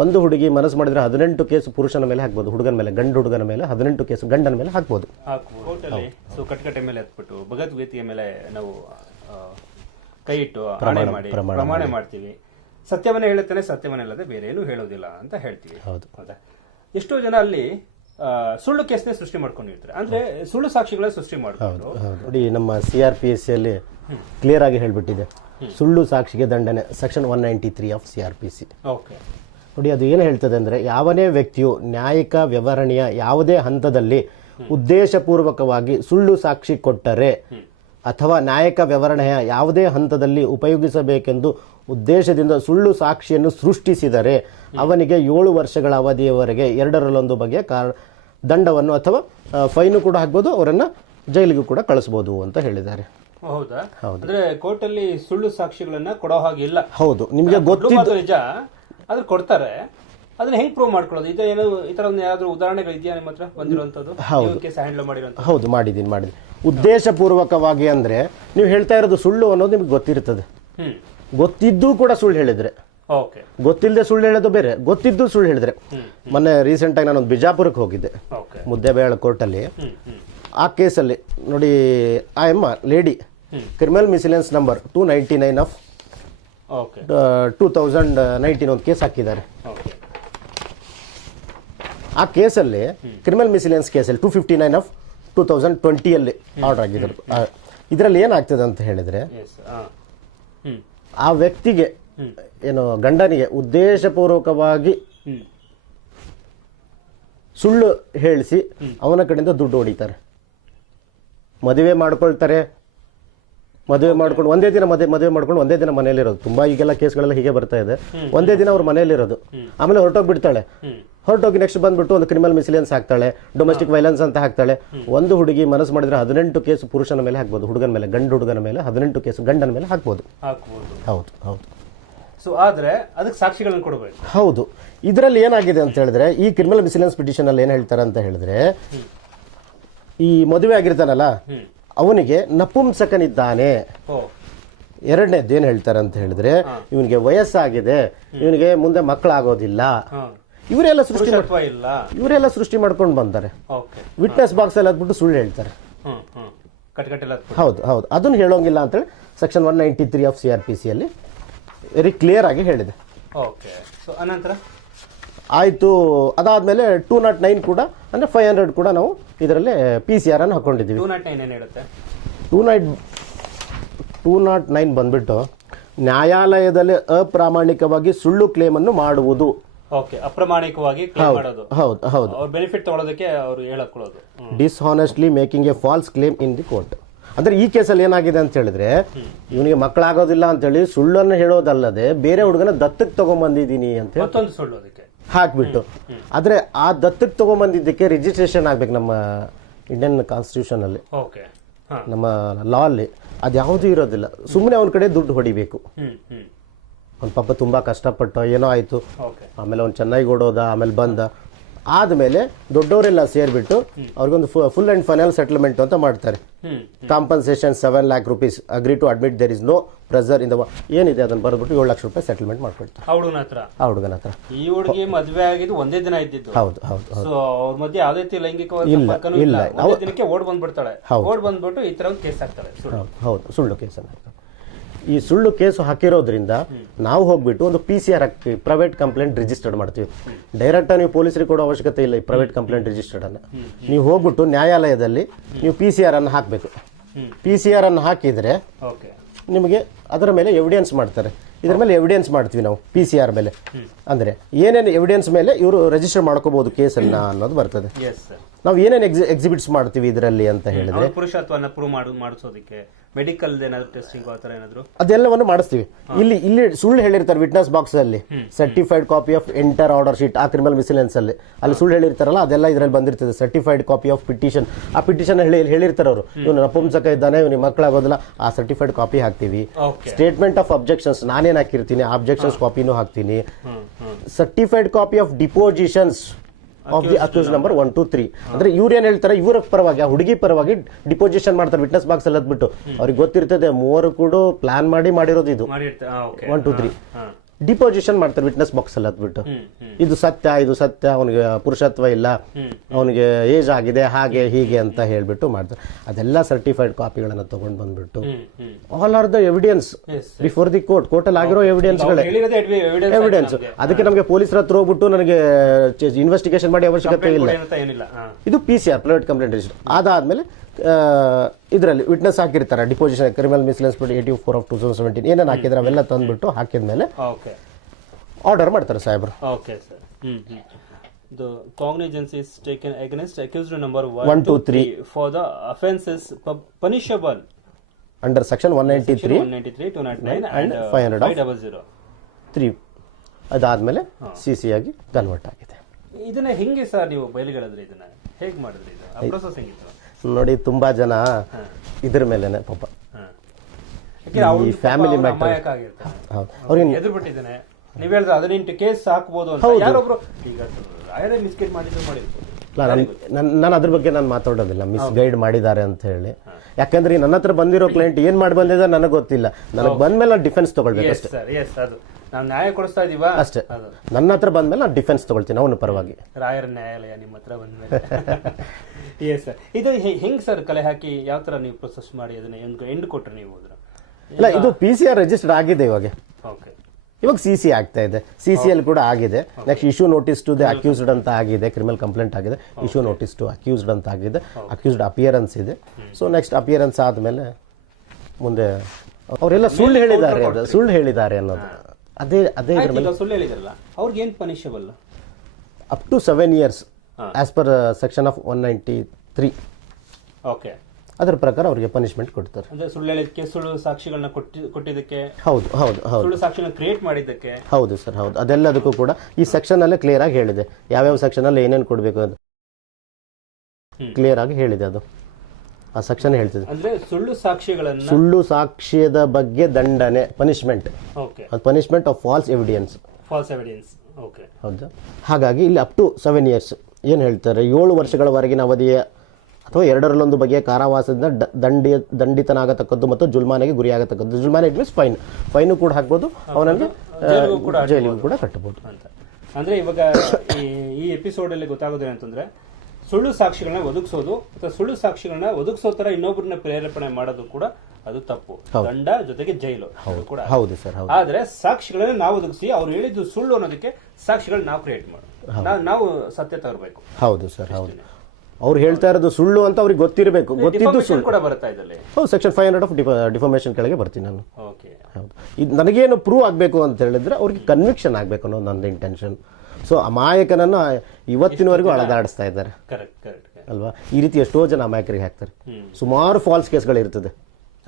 ಒಂದು ಹುಡುಗಿ ಮನಸ್ಸು ಮಾಡಿದ್ರೆ ಹದಿನೆಂಟು ಕೇಸು ಪುರುಷನ ಮೇಲೆ ಹಾಕ್ಬೋದು ಹುಡುಗನ ಮೇಲೆ ಗಂಡು ಹುಡುಗನ ಮೇಲೆ ಹದಿನೆಂಟು ಕೇಸು ಗಂಡನ ಮೇಲೆ ಹಾಕ್ಬೋದು. ಹಾಕ್ಬೋದು. ಕೋರ್ಟಲ್ಲಿ ಸೊ ಕಟ್ಕಟ್ಟೆ ಮೇಲೆ ಹತ್ಬಿಟ್ಟು ಭಗವದ್ಗೀತೆಯ ಮೇಲೆ ನಾವು ಕೈ ಇಟ್ಟು ಮಾಡಿ ಪ್ರಮಾಣ ಮಾಡ್ತೀವಿ. ಸತ್ಯವನ್ನೇ ಹೇಳುತ್ತೇನೆ ಸತ್ಯವನ್ನೇ ಅಲ್ಲದೆ ಬೇರೆ ಏನು ಹೇಳೋದಿಲ್ಲ ಅಂತ ಹೇಳ್ತೀವಿ. ಹೌದು. ಹೌದಾ? ಎಷ್ಟೋ ಜನ ಅಲ್ಲಿ ಸುಳ್ಳು ಕೇಸ್ನೇ ಸೃಷ್ಟಿ ಮಾಡ್ಕೊಂಡಿರ್ತಾರೆ ಅಂದ್ರೆ ಸುಳ್ಳು ಸಾಕ್ಷಿಗಳೇ ಸೃಷ್ಟಿ ಮಾಡ್ಕೊಂಡು ಹೌದು ನೋಡಿ ನಮ್ಮ ಸಿ ಆರ್ ಪಿ ಎಸ್ ಸಿಯಲ್ಲಿ ಕ್ಲಿಯರ್ ಆಗಿ ಹೇಳ್ಬಿಟ್ಟಿದೆ. ಸುಳ್ಳು ಸಾಕ್ಷಿಗೆ ದಂಡನೆ section one ninety three of C R P C okay. ನೋಡಿ ಅದು ಏನು ಹೇಳ್ತದೆ ಅಂದರೆ ಯಾವನೇ ವ್ಯಕ್ತಿಯು ನ್ಯಾಯಿಕ ವಿವರಣೆಯ ಯಾವುದೇ ಹಂತದಲ್ಲಿ ಉದ್ದೇಶಪೂರ್ವಕವಾಗಿ ಸುಳ್ಳು ಸಾಕ್ಷಿ ಕೊಟ್ಟರೆ ಅಥವಾ ನ್ಯಾಯಿಕ ವಿವರಣೆಯ ಯಾವುದೇ ಹಂತದಲ್ಲಿ ಉಪಯೋಗಿಸಬೇಕೆಂದು ಉದ್ದೇಶದಿಂದ ಸುಳ್ಳು ಸಾಕ್ಷಿಯನ್ನು ಸೃಷ್ಟಿಸಿದರೆ ಅವನಿಗೆ ಏಳು ವರ್ಷಗಳ ಅವಧಿಯವರೆಗೆ ಎರಡರಲ್ಲೊಂದು ಬಗೆಯ ಕಾರ್ ದಂಡವನ್ನು ಅಥವಾ ಫೈನು ಕೂಡ ಹಾಕ್ಬೋದು ಅವರನ್ನು ಜೈಲಿಗೂ ಕೂಡ ಕಳಿಸ್ಬೋದು ಅಂತ ಹೇಳಿದ್ದಾರೆ. ಹೌದಾ? ಅಂದ್ರೆ ಕೋರ್ಟಲ್ಲಿ ಸುಳ್ಳು ಸಾಕ್ಷಿಗಳನ್ನ ಕೊಡೋ ಹಾಗಿಲ್ಲ ಹೌದು. ನಿಮಗೆ ಗೊತ್ತಿದ್ದು ನಿಜ? ಆದ್ರೆ ಕೊಡ್ತಾರೆ. ಅದನ್ನ ಹೆಂಗ್ ಪ್ರೂವ್ ಮಾಡ್ಕೊಳ್ಳೋದು? ಇದು ಏನೋ ಈ ತರ ಒಂದು ಯಾವ್ದಾದ್ರು ಉದಾಹರಣೆಗಳು ಇದೆಯಾ ನಿಮ್ಮ ಹತ್ರ ಬಂದಿರುವಂತದ್ದು ಕೇಸ್ ಹ್ಯಾಂಡಲ್ ಮಾಡಿರೋ ಹೌದು ಮಾಡಿದ್ದೀನಿ ಮಾಡಿದ್ದೀನಿ. ಉದ್ದೇಶಪೂರ್ವಕವಾಗಿ ಅಂದ್ರೆ ನೀವು ಹೇಳ್ತಾ ಇರೋದು ಸುಳ್ಳು ಅನ್ನೋದು ನಿಮ್ಗೆ ಗೊತ್ತಿರ್ತದೆ. ಗೊತ್ತಿದ್ದು ಕೂಡ ಸುಳ್ಳು ಹೇಳಿದ್ರೆ. ಓಕೆ. ಗೊತ್ತಿಲ್ಲದೆ ಸುಳ್ಳು ಹೇಳೋದು ಬೇರೆ ಗೊತ್ತಿದ್ದು ಸುಳ್ಳು ಹೇಳಿದ್ರೆ. ಮೊನ್ನೆ ರೀಸೆಂಟಾಗಿ ನಾನೊಂದು ಬಿಜಾಪುರಕ್ಕೆ ಹೋಗಿದ್ದೆ. ಮುದ್ದೆಬೇಳ ಕೋರ್ಟಲ್ಲಿ. ಆ ಕೇಸಲ್ಲಿ ನೋಡಿ ಆ ಎಮ್ಮ lady criminal miscellaneous number two ninety nine of two thousand nineteen ಒಂದು ಕೇಸ್ ಹಾಕಿದ್ದಾರೆ. ಆ ಕೇಸಲ್ಲಿ ಕ್ರಿಮಿನಲ್ ಮಿಸಿಲಿಯನ್ಸ್ ಕೇಸಲ್ಲಿ two fifty nine of two thousand ಟ್ವೆಂಟಿಯಲ್ಲಿ order ಆಗಿದ್ದರು ಇದರಲ್ಲಿ ಏನಾಗ್ತದೆ ಅಂತ ಹೇಳಿದರೆ ಆ. ವ್ಯಕ್ತಿಗೆ ಏನು ಗಂಡನಿಗೆ ಉದ್ದೇಶಪೂರ್ವಕವಾಗಿ ಸುಳ್ಳು ಹೇಳಿಸಿ ಅವನ ಕಡೆಯಿಂದ ದುಡ್ಡು ಹೊಡಿತಾರೆ. ಮದುವೆ ಮಾಡ್ಕೊಳ್ತಾರೆ ಮದುವೆ ಮಾಡ್ಕೊಂಡು ಒಂದೇ ದಿನ ಮದುವೆ ಮದುವೆ ಮಾಡ್ಕೊಂಡು ಒಂದೇ ದಿನ ಮನೆಯಲ್ಲಿರೋದು. ತುಂಬಾ ಈಗೆಲ್ಲ ಕೇಸ್ಗಳೆಲ್ಲ ಹೀಗೆ ಬರ್ತಾ ಇದೆ. ಒಂದೇ ದಿನ ಅವ್ರ ಮನೆಯಲ್ಲಿರೋದು. ಆಮೇಲೆ ಹೊರಟೋಗ್ಬಿಡ್ತಾಳೆ ಹೊರಟೋಗಿ ನೆಕ್ಸ್ಟ್ ಬಂದ್ಬಿಟ್ಟು ಒಂದು ಕ್ರಿಮಿನಲ್ ಮಿಸಿಲಿಯನ್ಸ್ ಹಾಕ್ತಾಳೆ ಡೊಮೆಸ್ಟಿಕ್ ವೈಲೆನ್ಸ್ ಅಂತ ಹಾಕ್ತಾಳೆ. ಒಂದು ಹುಡುಗಿ ಮನಸ್ಸು ಮಾಡಿದ್ರೆ ಹದಿನೆಂಟು ಕೇಸು ಪುರುಷನ ಮೇಲೆ ಹಾಕ್ಬೋದು ಹುಡುಗನ ಮೇಲೆ ಗಂಡು ಹುಡುಗನ ಮೇಲೆ ಹದಿನೆಂಟು ಕೇಸು ಗಂಡನ ಮೇಲೆ ಹಾಕ್ಬೋದು. ಹಾಕ್ಬೋದು. ಹೌದು ಹೌದು. ಸೊ ಆದರೆ ಅದಕ್ಕೆ ಸಾಕ್ಷಿಗಳನ್ನು ಕೊಡಬೇಕು. ಹೌದು. ಇದರಲ್ಲಿ ಏನಾಗಿದೆ ಅಂತ ಹೇಳಿದ್ರೆ ಈ ಕ್ರಿಮಿನಲ್ ಮಿಸಿಲಿಯನ್ಸ್ ಪಿಟಿಷನ್ ಅಲ್ಲಿ ಏನು ಹೇಳ್ತಾರೆ ಅಂತ ಹೇಳಿದ್ರೆ ಈ ಮದುವೆ ಆಗಿರ್ತಾನಲ್ಲ ಅವನಿಗೆ ನಪುಂಸಕನಿದ್ದಾನೆ. ಓ. ಎರಡನೇದು ಏನು ಹೇಳ್ತಾರೆ ಅಂತ ಹೇಳಿದ್ರೆ ಇವನಿಗೆ ವಯಸ್ಸಾಗಿದೆ ಇವನಿಗೆ ಮುಂದೆ ಮಕ್ಕಳಾಗೋದಿಲ್ಲ. ಇವರೆಲ್ಲ ಸೃಷ್ಟಿ ಇವರೆಲ್ಲ ಸೃಷ್ಟಿ ಮಾಡ್ಕೊಂಡು ಬಂತಾರೆ ಓಕೆ. ವಿಟ್ನೆಸ್ ಬಾಕ್ಸ್ ಅಲ್ಲಿ ಅದ್ಬಿಟ್ಟು ಸುಳ್ಳು ಹೇಳ್ತಾರೆ. ಹೌದು ಹೌದು. ಅದನ್ನು ಹೇಳೋಂಗಿಲ್ಲ ಅಂತೇಳಿ section one ninety three of C R P ಸಿಯಲ್ಲಿ ವೆರಿ ಕ್ಲಿಯರ್ ಆಗಿ ಹೇಳಿದೆ. ಓಕೆ. ಸೊ ಅನಂತರ? ಆಯಿತು. ಅದಾದಮೇಲೆ ಟೂ ನಾಟ್ ನೈನ್ ಕೂಡ ಅಂದರೆ ಫೈವ್ ಹಂಡ್ರೆಡ್ ಕೂಡ ನಾವು ಇದರಲ್ಲಿ ಪಿ ಸಿ ಆರ್ ಅನ್ನು ಹಾಕೊಂಡಿದ್ದೀವಿ. ಟೂ ನಾಟ್ ನೈನ್ ಹೇಳುತ್ತೆ? Two nine two naught nine ಬಂದ್ಬಿಟ್ಟು ನ್ಯಾಯಾಲಯದಲ್ಲಿ ಅಪ್ರಾಮಾಣಿಕವಾಗಿ ಸುಳ್ಳು ಕ್ಲೇಮನ್ನು ಮಾಡುವುದು. ಓಕೆ ಅಪ್ರಾಮಾಣಿಕವಾಗಿ ಕ್ಲೇಮ್ ಹೌದು ಹೌದು ಬೆನಿಫಿಟ್ ತಗೊಳ್ಳೋದಕ್ಕೆ ಅವರು dishonestly making a false claim in the court ಅಂದ್ರೆ ಈ ಕೇಸಲ್ಲಿ ಏನಾಗಿದೆ ಅಂತ ಹೇಳಿದ್ರೆ ಇವನಿಗೆ ಮಕ್ಕಳಾಗೋದಿಲ್ಲ ಅಂತೇಳಿ ಸುಳ್ಳನ್ನು ಹೇಳೋದಲ್ಲದೆ ಬೇರೆ ಹುಡುಗನ ದತ್ತಕ್ಕೆ ತಗೊಂಡ್ಬಂದಿದ್ದೀನಿ ಅಂತ ಹೇಳಿ ಸುಳ್ಳು ಅದಕ್ಕೆ. ಹಾಕ್ಬಿಟ್ಟು. ಆದ್ರೆ ಆ ದತ್ತಕ್ಕೆ ತಗೊಂಬಂದಿದ್ದಕ್ಕೆ ರಿಜಿಸ್ಟ್ರೇಷನ್ ಆಗ್ಬೇಕು ನಮ್ಮ ಇಂಡಿಯನ್ ಕಾನ್ಸ್ಟಿಟ್ಯೂಷನ್ ಅಲ್ಲಿ. ಓಕೆ ನಮ್ಮ ಲಾ ಅಲ್ಲಿ ಅದ್ಯಾವುದೂ ಇರೋದಿಲ್ಲ. ಸುಮ್ಮನೆ ಅವನ ಕಡೆ ದುಡ್ಡು ಹೊಡಿಬೇಕು. ಅವ್ನ ಪಾಪ ತುಂಬಾ ಕಷ್ಟಪಟ್ಟ ಏನೋ ಆಯ್ತು. ಆಮೇಲೆ ಅವ್ನು ಚೆನ್ನಾಗಿ ಓಡೋದ ಆಮೇಲೆ ಬಂದ. ಆದಮೇಲೆ ದೊಡ್ಡವರೆಲ್ಲ ಸೇರಿಬಿಟ್ಟು ಅವ್ರಿಗೊಂದು ಫುಲ್ ಆ್ಯಂಡ್ ಫೈನಲ್ ಸೆಟಲ್ಮೆಂಟ್ ಅಂತ ಮಾಡ್ತಾರೆ. Compensation seven lakh rupees agree to admit there is no pressure in the ಏನಿದೆ ಅದನ್ನು ಬರ್ದ್ಬಿಟ್ಟು ಏಳು ಲಕ್ಷ ರೂಪಾಯಿ ಸೆಟಲ್ಮೆಂಟ್ ಮಾಡ್ಕೊಳ್ತಾರೆ. ಆ ಹುಡುಗನ ಹತ್ರ? ಆ ಹುಡುಗನ ಹತ್ರ. ಈ ಹುಡುಗಿ ಮದುವೆ ಆಗಿದ್ದು ಒಂದೇ ದಿನ ಇದ್ದಿದ್ದು. ಹೌದು ಹೌದು ಸೊ ಅವ್ರ ಮಧ್ಯೆ ಯಾವುದೇ ರೀತಿ ಲೈಂಗಿಕವಾದ ಇಲ್ಲ, ದಿನಕ್ಕೆ ಓಡ್ ಬಂದ್ಬಿಡ್ತಾಳೆ. ಓಡಿ ಬಂದ್ಬಿಟ್ಟು ಈ ತರ ಒಂದು ಕೇಸ್ ಹಾಕ್ತಾಳೆ ಹೌದು ಹೌದು ಸುಳ್ಳು ಕೇಸ್ ಹಾಕ್ತಾರೆ. ಈ ಸುಳ್ಳು ಕೇಸು ಹಾಕಿರೋದ್ರಿಂದ ನಾವು ಹೋಗ್ಬಿಟ್ಟು ಒಂದು ಪಿ ಸಿ ಆರ್ ಹಾಕಿ ಪ್ರೈವೇಟ್ ಕಂಪ್ಲೇಂಟ್ ರಿಜಿಸ್ಟರ್ಡ್ ಮಾಡ್ತೀವಿ. ಡೈರೆಕ್ಟಾಗಿ ನೀವು ಪೊಲೀಸರಿಗೆ ಕೊಡೋ ಅವಶ್ಯಕತೆ ಇಲ್ಲ ಈ ಪ್ರೈವೇಟ್ ಕಂಪ್ಲೇಂಟ್ ರಿಜಿಸ್ಟರ್ಡ್ ಅನ್ನ. ನೀವು ಹೋಗ್ಬಿಟ್ಟು ನ್ಯಾಯಾಲಯದಲ್ಲಿ ನೀವು ಪಿ ಸಿ ಆರ್ ಅನ್ನು ಹಾಕಬೇಕು. ಪಿ ಸಿ ಆರ್ ಅನ್ನು ಹಾಕಿದ್ರೆ ನಿಮಗೆ ಅದರ ಮೇಲೆ ಎವಿಡೆನ್ಸ್ ಮಾಡ್ತಾರೆ. ಇದ್ರ ಮೇಲೆ ಎವಿಡೆನ್ಸ್ ಮಾಡ್ತೀವಿ ನಾವು ಪಿ ಸಿ ಆರ್ ಮೇಲೆ. ಅಂದ್ರೆ ಏನೇನು ಎವಿಡೆನ್ಸ್ ಮೇಲೆ ಇವರು ರಿಜಿಸ್ಟರ್ ಮಾಡ್ಕೋಬಹುದು ಕೇಸನ್ನ ಅನ್ನೋದು ಬರ್ತದೆ. ನಾವು ಏನೇನು ಎಕ್ಸಿ ಎಕ್ಸಿಬಿಟ್ಸ್ ಮಾಡ್ತೀವಿ ಇದರಲ್ಲಿ ಅಂತ ಹೇಳಿದ್ರೆ? ಪುರುಷತ್ವನ ಪ್ರೂವ್ ಮಾಡು ಮಾಡಿಸೋದಕ್ಕೆ. ಮೆಡಿಕಲ್ ಏನಾದ್ರು ಟೆಸ್ಟಿಂಗ್ ಆ ಥರ ಏನಾದ್ರು? ಅದೆಲ್ಲವನ್ನು ಮಾಡಿಸ್ತೀವಿ. ಇಲ್ಲಿ ಇಲ್ಲಿ ಸುಳ್ಳು ಹೇಳಿರ್ತಾರೆ ವಿಟ್ನೆಸ್ ಬಾಕ್ಸ್ ಅಲ್ಲಿ. Certified copy of entire order sheet ಆ ಕ್ರಿಮಿನಲ್ ಮಿಸಿಲೆನ್ಸ್ ಅಲ್ಲಿ. ಅಲ್ಲಿ ಸುಳ್ಳು ಹೇಳಿರ್ತಾರಲ್ಲ ಅದೆಲ್ಲ ಇದರಲ್ಲಿ ಬಂದಿರ್ತದೆ. ಸರ್ಟಿಫೈಡ್ ಕಾಪಿ ಆಫ್ ಪಿಟಿಷನ್ ಆ ಪಿಟಿಷನ್ ಹೇಳಿ ಹೇಳಿರ್ತಾರೆ ಅವರು. ಇವನು ನಪುಂಸಕ ಇದ್ದಾನೆ ಇವನಿಗೆ ಮಕ್ಕಳಾಗೋದಿಲ್ಲ. ಆ ಸರ್ಟಿಫೈಡ್ ಕಾಪಿ ಹಾಕ್ತೀವಿ. ಸ್ಟೇಟ್ಮೆಂಟ್ ಆಫ್ ಅಬ್ಜೆಕ್ಷನ್ಸ್ ನಾನೇನು ಹಾಕಿರ್ತೀನಿ ಅಬ್ಜೆಕ್ಷನ್ಸ್ ಕಾಪಿನೂ ಹಾಕ್ತೀನಿ. Certified copy of depositions of the accused number one two three ಅಂದ್ರೆ ಇವ್ರು ಏನ್ ಹೇಳ್ತಾರೆ? ಇವರ ಪರವಾಗಿ ಆ ಹುಡುಗಿ ಪರವಾಗಿ ಡಿಪೋಸಿಷನ್ ಮಾಡ್ತಾರೆ ವಿಟ್ನೆಸ್ ಬಾಕ್ಸ್ ಅಲ್ಲಿ ಹತ್ಬಿಟ್ಟು ಅವ್ರಿಗೆ ಗೊತ್ತಿರ್ತದೆ ಮೂವರು ಕೂಡ ಪ್ಲಾನ್ ಮಾಡಿ ಮಾಡಿರೋದು ಇದು. ಒನ್ ಟು ತ್ರೀ ಡಿಪೋಸಿಷನ್ ಮಾಡ್ತಾರೆ ವಿಟ್ನೆಸ್ ಬಾಕ್ಸ್ ಅಲ್ಲಿ ಹತ್ಬಿಟ್ಟು ಹ್ಮ್ ಇದು ಸತ್ಯ ಇದು ಸತ್ಯ ಅವನಿಗೆ ಪುರುಷತ್ವ ಇಲ್ಲ. ಅವನಿಗೆ ಏಜ್ ಆಗಿದೆ ಹಾಗೆ ಹೀಗೆ ಅಂತ ಹೇಳ್ಬಿಟ್ಟು ಮಾಡ್ತಾರೆ. ಅದೆಲ್ಲ ಸರ್ಟಿಫೈಡ್ ಕಾಪಿಗಳನ್ನು ತಗೊಂಡು ಬಂದ್ಬಿಟ್ಟು all are the evidence before the court ಕೋರ್ಟಲ್ಲಿ ಆಗಿರೋ ಎವಿಡೆನ್ಸ್ಗಳೇ ಎವಿಡೆನ್ಸ್ ಎವಿಡೆನ್ಸ್ ಅದಕ್ಕೆ ನಮಗೆ ಪೊಲೀಸರ ಹತ್ರ ಹೋಗ್ಬಿಟ್ಟು ನನಗೆ ಇನ್ವೆಸ್ಟಿಗೇಷನ್ ಮಾಡಿ ಅವಶ್ಯಕತೆ ಇಲ್ಲ. ಇದು P C R private complaint register ಅದಾದ್ಮೇಲೆ ಇದರಲ್ಲಿ ವಿಟ್ನೆಸ್ ಹಾಕಿರ್ತಾರೆ. Deposition criminal miscellaneous eighty four of two thousand seventeen ಏನೇನು ಹಾಕಿದ್ರೆ ಅವೆಲ್ಲ ತಂದ್ಬಿಟ್ಟು ಹಾಕಿದ್ಮೇಲೆ ಓಕೆ ಆರ್ಡರ್ ಮಾಡ್ತಾರೆ ಸಾಹೇಬ್ರು. ಓಕೆ ಸರ್ ಹ್ಞೂ The cognizance is taken against accused number one, One, two, three for the offenses pu- punishable. Under section one ninety three 193, 299 and uh, 500 double 500. Three ಅದಾದ್ಮೇಲೆ C C ಆಗಿ convert ಆಗಿದೆ. ಇದನ್ನ ಹೆಂಗೆ sir ನೀವು ಬಯಲುಗಳಿದ್ರಿ ಇದನ್ನ? ಹೇಗೆ ಮಾಡಿದ್ರಿ ಇದು? process ಹೆಂಗಿತ್ತು? ನೋಡಿ ತುಂಬಾ ಜನ ಇದ್ರ ಮೇಲೇನೆ ಪಾಪ. ಈ ಫ್ಯಾಮಿಲಿ ಮ್ಯಾಟರ್ ಅವ್ರಿಗೆ ಎದುರು ಬಿಟ್ಟಿದ್ದಾನೆ ನೀವ್ ಹೇಳಿದ್ರೆ ಹದಿನೆಂಟು ಕೇಸ್ ಹಾಕ್ಬೋದು ಅಂತ. ಯಾರೊಬ್ರು ಈಗ ರಾಯರೇ ಮಾಡಿದ್ರು ಮಾಡಿರ್ಬೋದು ನಾನು ಅದ್ರ ಬಗ್ಗೆ ನಾನು ಮಾತಾಡೋದಿಲ್ಲ. ಮಿಸ್ ಗೈಡ್ ಮಾಡಿದ್ದಾರೆ ಅಂತ ಹೇಳಿ. ಯಾಕಂದ್ರೆ ನನ್ನ ಹತ್ರ ಬಂದಿರೋ ಕ್ಲೈಂಟ್ ಏನ್ ಮಾಡಿ ಬಂದಿದೆ ನನಗೆ ಗೊತ್ತಿಲ್ಲ. ನನಗೆ ಬಂದ್ಮೇಲೆ ನಾನು ಡಿಫೆನ್ಸ್ ತಗೊಳ್ಬೇಕು ಎಸ್ ಸರ್ ಎಸ್ ಅದು. ನಾವು ನ್ಯಾಯ ಕೊಡಿಸ್ತಾ ಇದೀವ? ಅಷ್ಟೇ. ನನ್ನ ಹತ್ರ ಬಂದ್ಮೇಲೆ ನಾನು ಡಿಫೆನ್ಸ್ ತಗೊಳ್ತೀನಿ ಅವನ ಪರವಾಗಿ. ರಾಯರ ನ್ಯಾಯಾಲಯ ನಿಮ್ಮ ಹತ್ರ ಬಂದ್ಮೇಲೆ. ಎಸ್ ಸರ್ ಇದು ಹೆಂಗ್ ಸರ್ ಕಲೆ ಹಾಕಿ ಯಾವ ತರ ನೀವು ಪ್ರೊಸೆಸ್ ಮಾಡಿ ಅದನ್ನ ಎಂಡ್ ಕೊಟ್ರಿ ನೀವು ಇಲ್ಲ ಇದು ಪಿ ಸಿ ಆರ್ ರಿಜಿಸ್ಟರ್ ಆಗಿದೆ ಇವಾಗ. ಓಕೆ ಇವಾಗ ಸಿ ಸಿ ಆಗ್ತಾ ಇದೆ. ಸಿ ಸಿ ಅಲ್ಲಿ ಕೂಡ ಆಗಿದೆ. Next issue notice to the accused ಅಂತ ಆಗಿದೆ. ಕ್ರಿಮಿನಲ್ ಕಂಪ್ಲೇಂಟ್ ಆಗಿದೆ. ಇಶ್ಯೂ ನೋಟಿಸ್ ಟು ಅಕ್ಯೂಸ್ಡ್ ಅಂತ ಆಗಿದೆ. ಅಕ್ಯೂಸ್ಡ್ ಅಪಿಯರೆನ್ಸ್ ಇದೆ. ಸೊ ನೆಕ್ಸ್ಟ್ ಅಪಿಯರೆನ್ಸ್ ಆದ್ಮೇಲೆ ಮುಂದೆ ಅವರೆಲ್ಲ ಸುಳ್ಳು ಹೇಳಿದ್ದಾರೆ ಅದು. ಸುಳ್ಳು ಹೇಳಿದ್ದಾರೆ ಅನ್ನೋದು. ಅದೇ ಅದೇ ಇದ್ರ ಮೇಲೆ ಸುಳ್ಳು ಹೇಳಿದ್ರಲ್ಲ punishable up to seven years as per section of one ninety three okay ಅದ್ರ ಪ್ರಕಾರ ಅವರಿಗೆ ಪನಿಷ್ಮೆಂಟ್ ಕೊಡ್ತಾರೆ. ಅಂದ್ರೆ ಸುಳ್ಳು ಹೇಳಿದಕ್ಕೆ ಸುಳ್ಳು ಸಾಕ್ಷಿಗಳನ್ನ ಕೊಟ್ಟಿ ಕೊಟ್ಟಿದ್ದಕ್ಕೆ ಹೌದು ಹೌದು ಹೌದು. ಸುಳ್ಳು ಸಾಕ್ಷಿಗಳನ್ನ ಕ್ರಿಯೇಟ್ ಮಾಡಿದ್ದಕ್ಕೆ. ಹೌದು ಸರ್ ಹೌದು. ಅದೆಲ್ಲದಕ್ಕೂ ಕೂಡ ಈ ಸೆಕ್ಷನ್ ಅಲ್ಲೇ ಕ್ಲಿಯರ್ ಆಗಿ ಹೇಳಿದೆ. ಯಾವ್ಯಾವ ಸೆಕ್ಷನ್ ಅಲ್ಲಿ ಏನೇನು ಕೊಡಬೇಕು ಅಂತ. ಕ್ಲಿಯರ್ ಆಗಿ ಹೇಳಿದೆ ಅದು. ಆ ಸೆಕ್ಷನ್ ಹೇಳ್ತಿದೆ ಅಂದ್ರೆ ಸುಳ್ಳು ಸಾಕ್ಷಿಗಳನ್ನ ಸುಳ್ಳು ಸಾಕ್ಷ್ಯದ ಬಗ್ಗೆ ದಂಡನೆ ಪನಿಷ್ಮೆಂಟ್ ಅದು punishment of false evidence false evidence okay ಹೌದು. ಹಾಗಾಗಿ ಇಲ್ಲಿ ಅಪ್ ಟು ಸೆವೆನ್ ಇಯರ್ಸ್ ಏನು ಹೇಳ್ತಾರೆ? ಏಳು ವರ್ಷಗಳವರೆಗಿನ ಅವಧಿಯ ಅಥವಾ ಎರಡರಲ್ಲೊಂದು ಬಗೆಯ ಕಾರಾವಾಸದಿಂದ ದಂಡಿ ದಂಡಿತನಾಗತಕ್ಕದ್ದು ಮತ್ತು ಜುಲ್ಮಾನೆಗೆ ಗುರಿಯಾಗತಕ್ಕದ್ದು. ಜುಲ್ಮಾನೆ ಇಟ್ ಮೀನ್ಸ್ ಫೈನ್. ಫೈನು ಕೂಡ ಹಾಕ್ಬೋದು ಅವನನ್ನು ಜೈಲಿಗೂ ಕೂಡ ಕಟ್ಟಬಹುದು. ಅಂತ. ಅಂದ್ರೆ ಇವಾಗ ಈ ಎಪಿಸೋಡಲ್ಲಿ ಎಪಿಸೋಡ್ ಅಲ್ಲಿ ಗೊತ್ತಾಗೋದೇನಂತಂದ್ರೆ ಸುಳ್ಳು ಸಾಕ್ಷಿಗಳನ್ನ ಒದಗಿಸೋದು ಅಥವಾ ಸುಳ್ಳು ಸಾಕ್ಷಿಗಳನ್ನ ಒದಗಿಸೋ ತರ ಇನ್ನೊಬ್ಬರನ್ನ ಪ್ರೇರೇಪಣೆ ಮಾಡೋದು ಕೂಡ ಅದು ತಪ್ಪು. ದಂಡ ಜೊತೆಗೆ ಜೈಲು ಕೂಡ. ಹೌದು ಸರ್ ಆದ್ರೆ ಸಾಕ್ಷಿಗಳನ್ನ ನಾವು ಒದಗಿಸಿ ಅವ್ರು ಹೇಳಿದ್ದು ಸುಳ್ಳು ಅನ್ನೋದಕ್ಕೆ ಸಾಕ್ಷಿಗಳನ್ನ ನಾವು ಕ್ರಿಯೇಟ್ ಮಾಡೋದು. ನಾವು ಸತ್ಯ ತರಬೇಕು. ಹೌದು ಸರ್ ಹೌದು. ಅವ್ರು ಹೇಳ್ತಾ ಇರೋದು ಸುಳ್ಳು ಅಂತ ಅವ್ರಿಗೆ ಗೊತ್ತಿರಬೇಕು ಗೊತ್ತಿದ್ದು ಸುಳ್ಳು. ಕೂಡ ಬರ್ತಾ ಇದ್ದಲ್ಲಿ ಹೌದು section five hundred of defamation ಕೆಳಗೆ ಬರ್ತೀನಿ ನಾನು. ಓಕೆ. ಹೌದು. ಇದು ನನಗೇನು ಪ್ರೂವ್ ಆಗಬೇಕು ಅಂತ ಹೇಳಿದ್ರೆ ಅವ್ರಿಗೆ ಕನ್ವಿಕ್ಷನ್ ಆಗಬೇಕು ಅನ್ನೋದು ನನ್ನ ಇಂಟೆನ್ಷನ್ ಸೊ ಅಮಾಯಕನನ್ನು ಇವತ್ತಿನವರೆಗೂ ಅಳದಾಡಿಸ್ತಾ ಇದ್ದಾರೆ. ಕರೆಕ್ಟ್ ಕರೆಕ್ಟ್ ಅಲ್ವಾ? ಈ ರೀತಿ ಎಷ್ಟೋ ಜನ ಅಮಾಯಕರಿಗೆ ಹಾಕ್ತಾರೆ. ಸುಮಾರು ಫಾಲ್ಸ್ ಕೇಸ್ಗಳಿರ್ತದೆ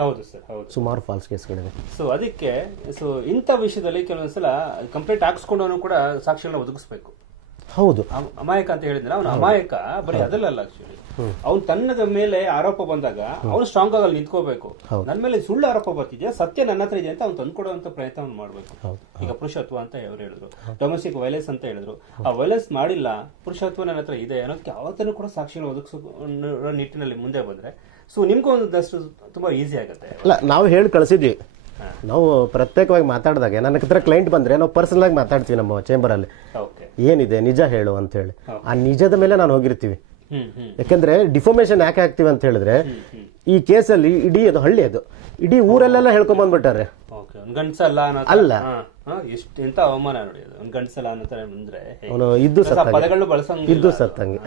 ಹೌದು ಸರ್ ಹೌದು. ಸುಮಾರು ಫಾಲ್ಸ್ ಕೇಸ್ಗಳಿದೆ ಸೊ ಅದಕ್ಕೆ ಸೊ ಇಂಥ ವಿಷಯದಲ್ಲಿ ಕೆಲವೊಂದ್ಸಲ ಕಂಪ್ಲೇಂಟ್ ಹಾಕ್ಸ್ಕೊಂಡವನು ಕೂಡ ಸಾಕ್ಷಿಗಳನ್ನ ಒದಗಿಸ್ಬೇಕು. ಹೌದು. ಅಮ್- ಅಮಾಯಕ ಅಂತ ಹೇಳಿದ್ರೆ ಅವನು ಅಮಾಯಕ ಬರೀ ಅದಲ್ಲ ಆಕ್ಚುಲಿ ಅವ್ನು ತನ್ನದ ಮೇಲೆ ಆರೋಪ ಬಂದಾಗ ಅವನು ಸ್ಟ್ರಾಂಗ್ ಆಗಿ ಅಲ್ಲಿ ನಿಂತ್ಕೋಬೇಕು ನನ್ನ ಮೇಲೆ ಸುಳ್ಳು ಆರೋಪ ಬರ್ತಿದ್ಯಾ? ಸತ್ಯ ನನ್ನ ಹತ್ರ ಇದೆ ಅಂತ ಅವ್ನು ತಂದ್ಕೊಡುವಂತ ಪ್ರಯತ್ನ ಅವ್ನು ಮಾಡ್ಬೇಕು ಈಗ ಪುರುಷತ್ವ ಅಂತ ಅವ್ರು ಹೇಳಿದ್ರು? ಡೊಮೆಸ್ಟಿಕ್ ವೈಲೆನ್ಸ್ ಅಂತ ಹೇಳಿದ್ರು. ಆ ವೈಲೆನ್ಸ್ ಮಾಡಿಲ್ಲ ಪುರುಷತ್ವ ನನ್ನ ಹತ್ರ ಇದೆ ಅನ್ನೋದಕ್ಕೆ ಯಾವತ್ತೂ ಕೂಡ ಸಾಕ್ಷಿಗಳು ಒದಗಿಸೋ ನಿಟ್ಟಿನಲ್ಲಿ ಮುಂದೆ ಬಂದ್ರೆ. ಸೊ ನಿಮ್ಗೂ ಒಂದಷ್ಟು ತುಂಬಾ ಈಸಿ ಆಗುತ್ತೆ. ಅಲ್ಲ ನಾವು ಹೇಳಿ ಕಳಿಸಿದ್ವಿ. ನಾವು ಪ್ರತ್ಯೇಕವಾಗಿ ಮಾತಾಡಿದಾಗ ನನ್ನ ಹತ್ರ ಕ್ಲೈಂಟ್ ಬಂದ್ರೆ ನಾವು ಪರ್ಸನಲ್ ಆಗಿ ಮಾತಾಡ್ತೀವಿ ನಮ್ಮ ಚೇಂಬರಲ್ಲಿ ಓಕೆ ಏನಿದೆ? ನಿಜ ಹೇಳು ಅಂತ ಹೇಳಿ ಆ ನಿಜದ ಮೇಲೆ ನಾನು ಹೋಗಿರ್ತೀವಿ. ಯಾಕಂದ್ರೆ ಡಿಫಾರ್ಮೇಶನ್ ಯಾಕೆ ಹಾಕ್ತಿವಿ ಅಂತ ಹೇಳಿದ್ರೆ ಈ ಕೇಸಲ್ಲಿ ಇಡೀ ಅದು ಹಳ್ಳಿ ಅದು ಇಡೀ ಊರಲ್ಲೆಲ್ಲ ಹೇಳ್ಕೊಂಡ್ ಬಂದ್ಬಿಟ್ಟಾರೆ. ಗಂಡ್ಸಲ್ಲ ಅಲ್ಲ. ಎಷ್ಟು ಎಂತ ಅವಮಾನ ನೋಡಿ ಒಂದು ಗಂಡಸಲ್ಲ ಗಂಡ್ಸಲ್ಲ ಅನ್ನೋ ತರ ಬಂದ್ರೆ ಅವನು ಇದ್ದು ಪದಗಳು ಇದ್ದು ಸತ್ತಂಗೆ.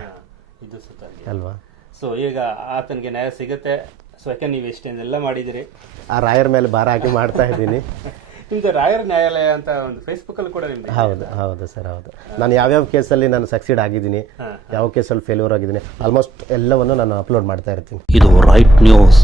ಇದ್ದು ಸತ್ತಂಗೆ. ಅಲ್ವಾ? ಸೊ ಈಗ ಆತನಿಗೆ ನ್ಯಾಯ ಸಿಗುತ್ತೆ. ಸೊ ನೀವು ನೀವು ಎಲ್ಲ ಮಾಡಿದಿರಿ. ಆ ರಾಯರ್ ಮೇಲೆ ಭಾರ ಹಾಕಿ ಮಾಡ್ತಾ ಇದ್ದೀನಿ. ನಿಮ್ದು ರಾಯರ್ ನ್ಯಾಯಾಲಯ ಅಂತ ಒಂದು ಫೇಸ್ಬುಕ್ ಅಲ್ಲಿ ಕೂಡ ನಿಮ್ದು ಹೌದು ಹೌದು ಸರ್ ಹೌದು. ನಾನು ಯಾವ್ಯಾವ ಕೇಸಲ್ಲಿ ನಾನು ಸಕ್ಸೀಡ್ ಆಗಿದ್ದೀನಿ ಯಾವ ಕೇಸಲ್ಲಿ ಫೇಲ್ಯೂರ್ ಆಗಿದ್ದೀನಿ ಆಲ್ಮೋಸ್ಟ್ ಎಲ್ಲವನ್ನು ನಾನು ಅಪ್ಲೋಡ್ ಮಾಡ್ತಾ ಇರ್ತೀನಿ. ಇದು ರೈಟ್ ನ್ಯೂಸ್